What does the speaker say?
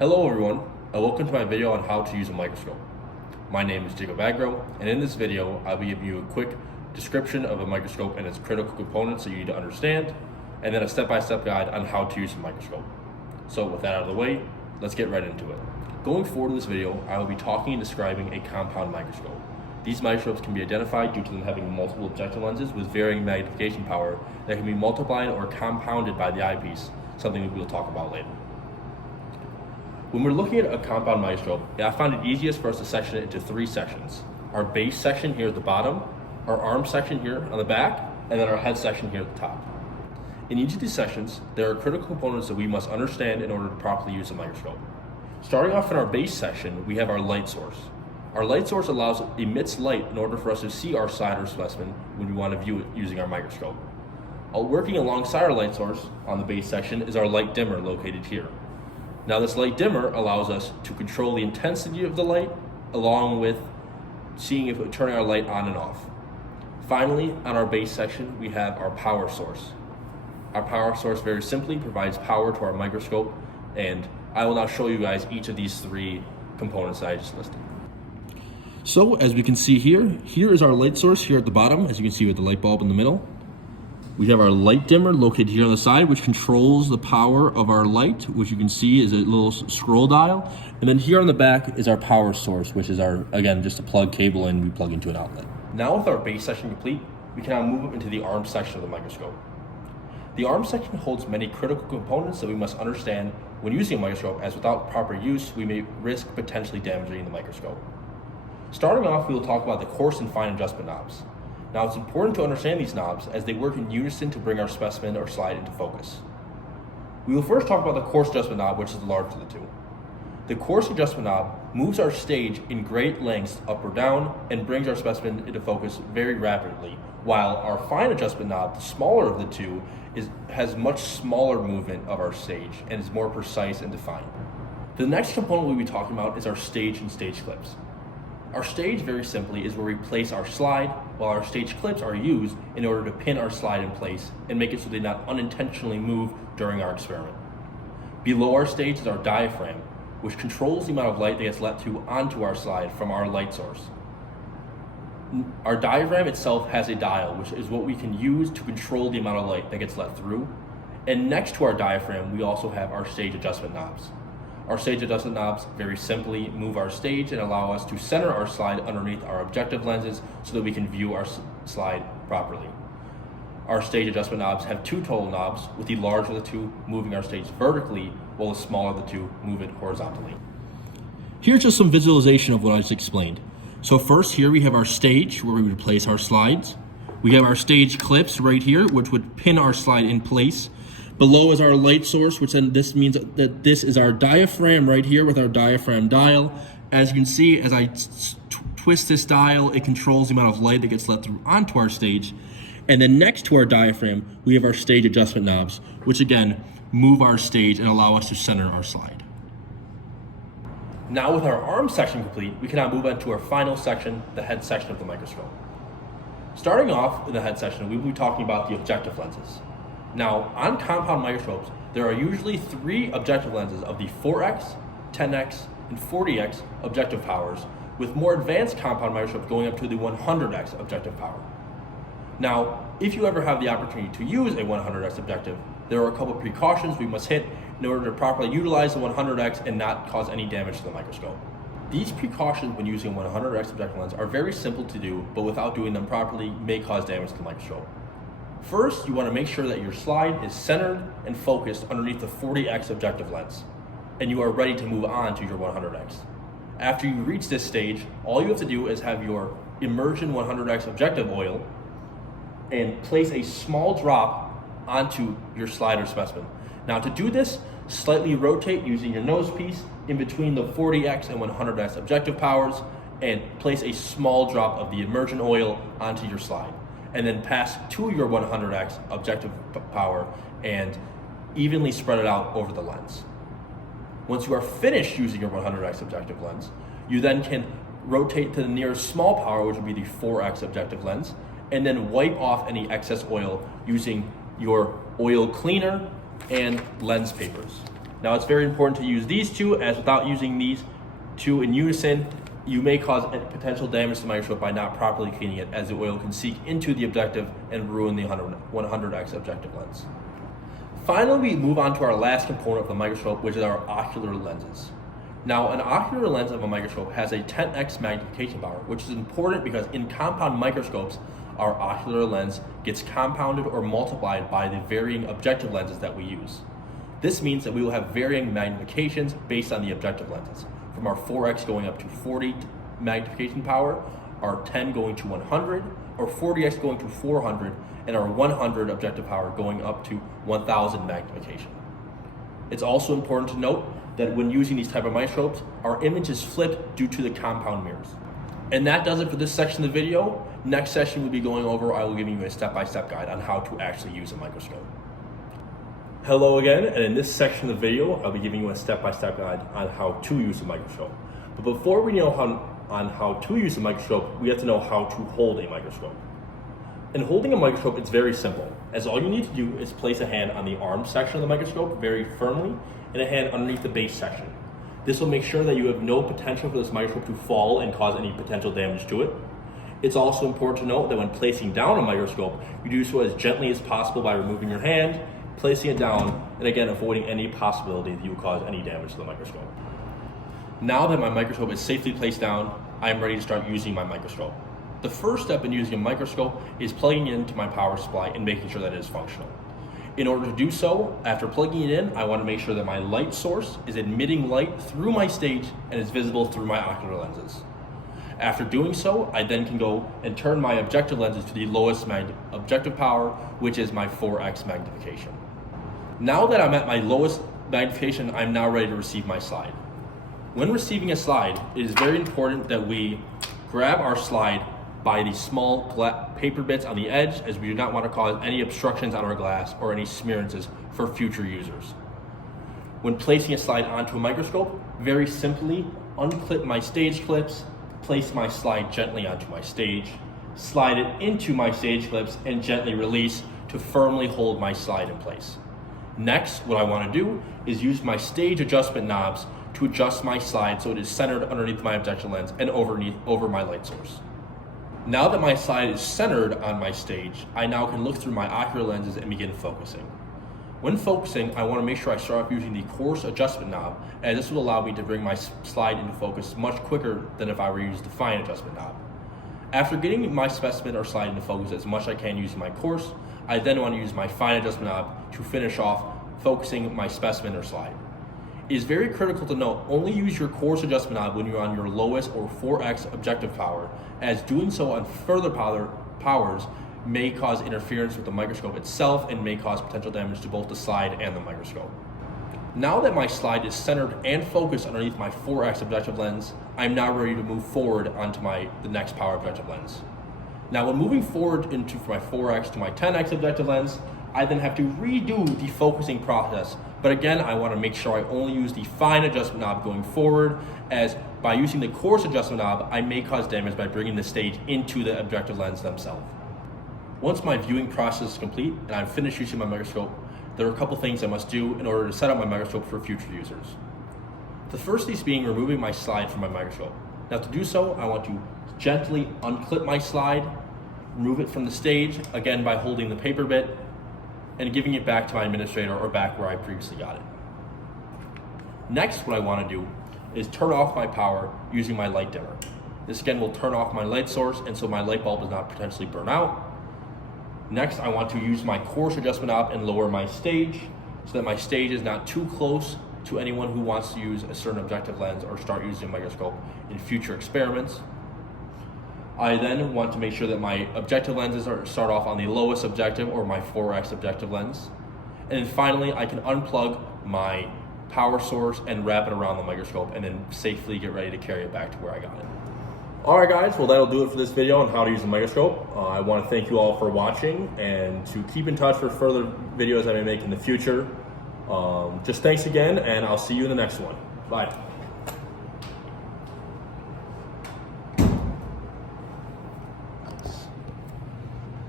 Hello everyone, and welcome to my video on how to use a microscope. My name is Jacob Agro, and in this video, I'll be giving you a quick description of a microscope and its critical components that you need to understand, and then a step-by-step guide on how to use a microscope. So with that out of the way, let's get right into it. Going forward in this video, I will be talking and describing a compound microscope. These microscopes can be identified due to them having multiple objective lenses with varying magnification power that can be multiplied or compounded by the eyepiece, something we will talk about later. When we're looking at a compound microscope, I found it easiest for us to section it into three sections. Our base section here at the bottom, our arm section here on the back, and then our head section here at the top. In each of these sections, there are critical components that we must understand in order to properly use a microscope. Starting off in our base section, we have our light source. Our light source emits light in order for us to see our side or specimen when we want to view it using our microscope. Working alongside our light source on the base section is our light dimmer located here. Now this light dimmer allows us to control the intensity of the light along with seeing if we're turning our light on and off. Finally, on our base section, we have our power source. Our power source very simply provides power to our microscope, and I will now show you guys each of these three components that I just listed. So as we can see here is our light source here at the bottom, as you can see with the light bulb in the middle. We have our light dimmer located here on the side, which controls the power of our light, which you can see is a little scroll dial. And then here on the back is our power source, which is our, again, just a plug cable and we plug into an outlet. Now with our base section complete, we can now move into the arm section of the microscope. The arm section holds many critical components that we must understand when using a microscope, as without proper use, we may risk potentially damaging the microscope. Starting off, we will talk about the coarse and fine adjustment knobs. Now it's important to understand these knobs as they work in unison to bring our specimen or slide into focus. We will first talk about the coarse adjustment knob, which is the larger of the two. The coarse adjustment knob moves our stage in great lengths up or down and brings our specimen into focus very rapidly, while our fine adjustment knob, the smaller of the two, has much smaller movement of our stage and is more precise and defined. The next component we'll be talking about is our stage and stage clips. Our stage, very simply, is where we place our slide, while our stage clips are used in order to pin our slide in place and make it so they not unintentionally move during our experiment. Below our stage is our diaphragm, which controls the amount of light that gets let onto our slide from our light source. Our diaphragm itself has a dial, which is what we can use to control the amount of light that gets let through. And next to our diaphragm, we also have our stage adjustment knobs. Our stage adjustment knobs very simply move our stage and allow us to center our slide underneath our objective lenses so that we can view our slide properly. Our stage adjustment knobs have two total knobs, with the larger of the two moving our stage vertically, while the smaller of the two move it horizontally. Here's just some visualization of what I just explained. So first, here we have our stage where we would place our slides. We have our stage clips right here, which would pin our slide in place. Below is our light source, which then this means that this is our diaphragm right here with our diaphragm dial. As you can see, as I twist this dial, it controls the amount of light that gets let through onto our stage. And then next to our diaphragm, we have our stage adjustment knobs, which again, move our stage and allow us to center our slide. Now with our arm section complete, we can now move on to our final section, the head section of the microscope. Starting off in the head section, we will be talking about the objective lenses. Now, on compound microscopes, there are usually three objective lenses of the 4x, 10x, and 40x objective powers, with more advanced compound microscopes going up to the 100x objective power. Now, if you ever have the opportunity to use a 100x objective, there are a couple of precautions we must hit in order to properly utilize the 100x and not cause any damage to the microscope. These precautions when using a 100x objective lens are very simple to do, but without doing them properly may cause damage to the microscope. First, you want to make sure that your slide is centered and focused underneath the 40x objective lens, and you are ready to move on to your 100x. After you reach this stage, all you have to do is have your immersion 100x objective oil and place a small drop onto your slide or specimen. Now to do this, slightly rotate using your nose piece in between the 40x and 100x objective powers and place a small drop of the immersion oil onto your slide. And then pass to your 100x objective power and evenly spread it out over the lens. Once you are finished using your 100x objective lens, you then can rotate to the nearest small power, which would be the 4x objective lens, and then wipe off any excess oil using your oil cleaner and lens papers. Now it's very important to use these two, as without using these two in unison, you may cause potential damage to the microscope by not properly cleaning it, as the oil can seep into the objective and ruin the 100x objective lens. Finally, we move on to our last component of the microscope, which is our ocular lenses. Now, an ocular lens of a microscope has a 10x magnification power, which is important because in compound microscopes, our ocular lens gets compounded or multiplied by the varying objective lenses that we use. This means that we will have varying magnifications based on the objective lenses, from our 4x going up to 40 magnification power, our 10 going to 100, or 40x going to 400, and our 100 objective power going up to 1000 magnification. It's also important to note that when using these type of microscopes, our image is flipped due to the compound mirrors. And that does it for this section of the video. Next session we'll be going over, I will give you a step-by-step guide on how to actually use a microscope. Hello again, and in this section of the video, I'll be giving you a step-by-step guide on how to use a microscope. But before we know how to use a microscope, we have to know how to hold a microscope. In holding a microscope, it's very simple, as all you need to do is place a hand on the arm section of the microscope very firmly, and a hand underneath the base section. This will make sure that you have no potential for this microscope to fall and cause any potential damage to it. It's also important to note that when placing down a microscope, you do so as gently as possible by removing your hand, placing it down, and again avoiding any possibility that you will cause any damage to the microscope. Now that my microscope is safely placed down, I am ready to start using my microscope. The first step in using a microscope is plugging it into my power supply and making sure that it is functional. In order to do so, after plugging it in, I want to make sure that my light source is emitting light through my stage and is visible through my ocular lenses. After doing so, I then can go and turn my objective lenses to the lowest objective power, which is my 4x magnification. Now that I'm at my lowest magnification, I'm now ready to receive my slide. When receiving a slide, it is very important that we grab our slide by the small paper bits on the edge, as we do not want to cause any obstructions on our glass or any smearances for future users. When placing a slide onto a microscope, very simply unclip my stage clips, place my slide gently onto my stage, slide it into my stage clips, and gently release to firmly hold my slide in place. Next, what I want to do is use my stage adjustment knobs to adjust my slide so it is centered underneath my objective lens and over my light source. Now that my slide is centered on my stage, I now can look through my ocular lenses and begin focusing. When focusing, I want to make sure I start off using the coarse adjustment knob, as this will allow me to bring my slide into focus much quicker than if I were to use the fine adjustment knob. After getting my specimen or slide into focus as much as I can using my coarse, I then want to use my fine adjustment knob to finish off focusing my specimen or slide. It is very critical to note, only use your coarse adjustment knob when you're on your lowest or 4x objective power, as doing so on further powers may cause interference with the microscope itself and may cause potential damage to both the slide and the microscope. Now that my slide is centered and focused underneath my 4x objective lens, I'm now ready to move forward onto the next power objective lens. Now when moving forward into my 4x to my 10x objective lens, I then have to redo the focusing process. But again, I want to make sure I only use the fine adjustment knob going forward, as by using the coarse adjustment knob, I may cause damage by bringing the stage into the objective lens themselves. Once my viewing process is complete and I'm finished using my microscope, there are a couple things I must do in order to set up my microscope for future users. The first of these being removing my slide from my microscope. Now to do so, I want to gently unclip my slide, remove it from the stage, again by holding the paper bit, and giving it back to my administrator or back where I previously got it. Next, what I want to do is turn off my power using my light dimmer. This again will turn off my light source, and so my light bulb does not potentially burn out. Next, I want to use my coarse adjustment knob and lower my stage so that my stage is not too close to anyone who wants to use a certain objective lens or start using a microscope in future experiments. I then want to make sure that my objective lenses start off on the lowest objective or my 4x objective lens. And then finally, I can unplug my power source and wrap it around the microscope and then safely get ready to carry it back to where I got it. All right, guys, well, that'll do it for this video on how to use a microscope. I want to thank you all for watching, and to keep in touch for further videos I may make in the future. Just thanks again, and I'll see you in the next one. Bye.